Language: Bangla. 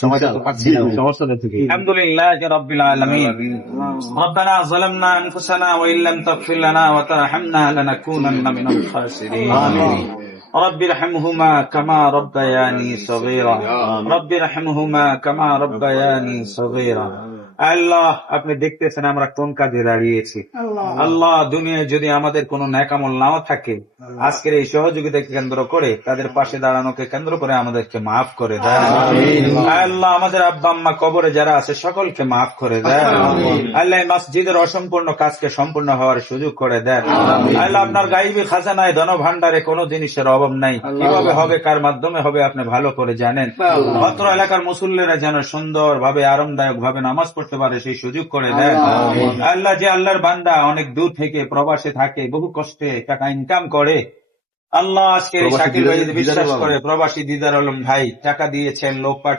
সময়টা তো পাচ্ছি না, সমস্যা নেই থেকে। আলহামদুলিল্লাহি রাব্বিল আলামিন। রব্বানা যালামনা আনফুসানা ওয়া ইল্লাম তাগফির লানা ওয়া তারহামনা লানাকুনান্না মিনাল খাসিরিন। আমিন। রব্বিরহামহুমা কামা রাব্বায়ানি সগীরা। রব্বিরহামহুমা কামা রাব্বায়ানি সগীরা। আল্লাহ, আপনি দেখতেছেন আমরা কোন কাজে দাঁড়িয়েছি। আল্লাহ, দুনিয়ায় যদি আমাদের কোনো নেকামল নাও থাকে, আজকের এই সহযোগিতাকে কেন্দ্র করে, তাদের পাশে দাঁড়ানোকে কেন্দ্র করে আমাদেরকে মাফ করে দেয়। আল্লাহ, আমাদের আব্বা আম্মা কবরে যারা আছে সকলকে মাফ করে দেয়। আল্লাহ, এই মসজিদের অসম্পূর্ণ কাজকে সম্পূর্ণ হওয়ার সুযোগ করে দেয়। আল্লাহ, আপনার গাইবী খাজানায় ধন ভান্ডারে কোনো জিনিসের অভাব নাই। কিভাবে হবে, কার মাধ্যমে হবে আপনি ভালো করে জানেন। অত্র এলাকার মুসল্লিরা যেন সুন্দর ভাবে আরামদায়ক ভাবে নামাজ পড়তে পারে সেই সুযোগ করে দেয়। আল্লাহ, যে আল্লাহর বান্দা অনেক দূর থেকে প্রবাসে থাকে, বহু কষ্টে টাকা ইনকাম করে, আল্লাহ আজকে শাকিল ভাই যদি বিশ্বাস করে প্রবাসী দিদার আলম ভাই টাকা দিয়েছেন, লোক পাঠিয়ে